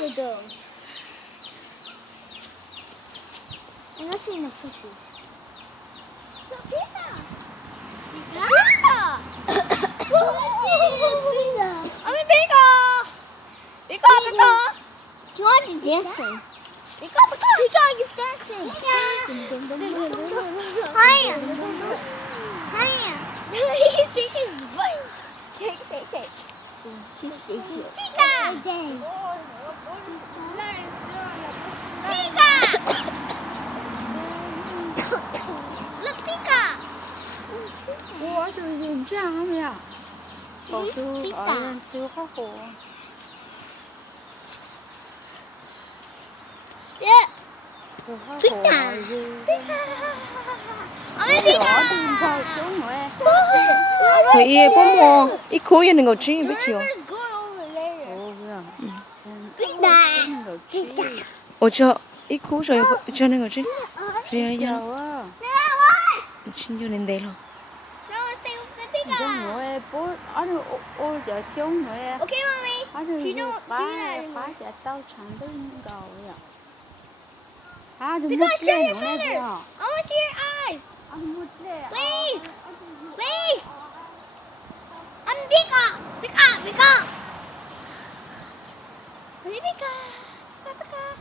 with those. And let's see in the bushes. Look, Peacock! Peacock! I'm a Peacock! Peacock, Peacock! George is dancing. Peacock, Peacock! Peacock is dancing. Hiya! Hiya! He's shaking his butt. Shake, shake, shake. Peacock! Peacock! Look, Peacock! Ủa, tôi dùng cha không vậy? Còn tôi ở chưa có hồ. Yeah. Tôi có hồ Peacock! rồi gì? Peacock! xuống rồi em. Thầy bố mò ít khối anh ngồi chi biết chưa? Let's go over there. Ồ, Peacock! Ở cho ít khối rồi cho nên ngồi chi? Thì giờ Đâu á. xin vô nên đây luôn. No, stay with the Trong Peacock. ngồi em, bố, ở đây ô giờ xuống rồi em. Okay, mommy. Ở đây You don't do phá that anymore. phá chả tao chẳng tới cầu vậy. À, đừng Peacock, mất show lên your nữa feathers. I nè. want to see your eyes. Please. Please. I'm Peacock. Peacock, Peacock. Peacock. Peacock.